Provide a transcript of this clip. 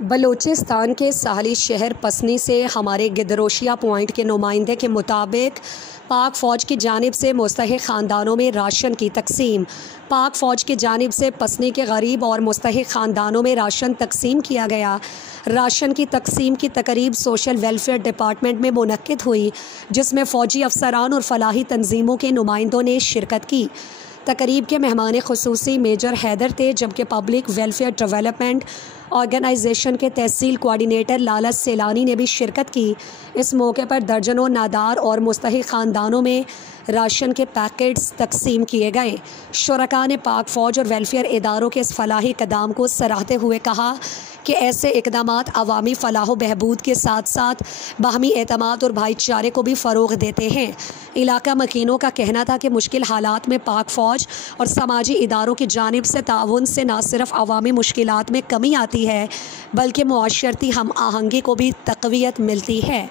बलूचिस्तान के साहली शहर पसनी से हमारे गिदरोशिया पॉइंट के नुमाइंदे के मुताबिक पाक फ़ौज की जानिब से मुस्तहिक़ ख़ानदानों में राशन की तकसीम। पाक फ़ौज की जानिब से पसनी के गरीब और मुस्तहिक़ ख़ानदानों में राशन तकसीम किया गया। राशन की तकसीम की तकरीब सोशल वेलफेयर डिपार्टमेंट में मुनक्किद हुई, जिसमें फ़ौजी अफसरान और फलाही तंजीमों के नुमाइंदों ने शिरकत की। तकरीब के मेहमान ख़ुसूसी मेजर हैदर थे, जबकि पब्लिक वेलफेयर डेवलपमेंट ऑर्गेनाइजेशन के तहसील कोऑर्डिनेटर लाला सेलानी ने भी शिरकत की। इस मौके पर दर्जनों नादार और मुस्तहिक़ ख़ानदानों में राशन के पैकेट्स तकसीम किए गए। शुरका ने पाक फ़ौज और वेलफेयर इदारों के इस फलाही इक़दाम को सराहते हुए कहा कि ऐसे इक़दामात अवामी फ़लाह बहबूद के साथ साथ बाहमी एतमाद और भाईचारे को भी फ़रोग़ देते हैं। इलाका मकीनों का कहना था कि मुश्किल हालात में पाक फ़ौज और समाजी इदारों की जानिब से ताउन से न सिर्फ अवामी मुश्किलात में कमी आती है, बल्कि मुआशरती हम आहंगी को भी तक़वियत मिलती है।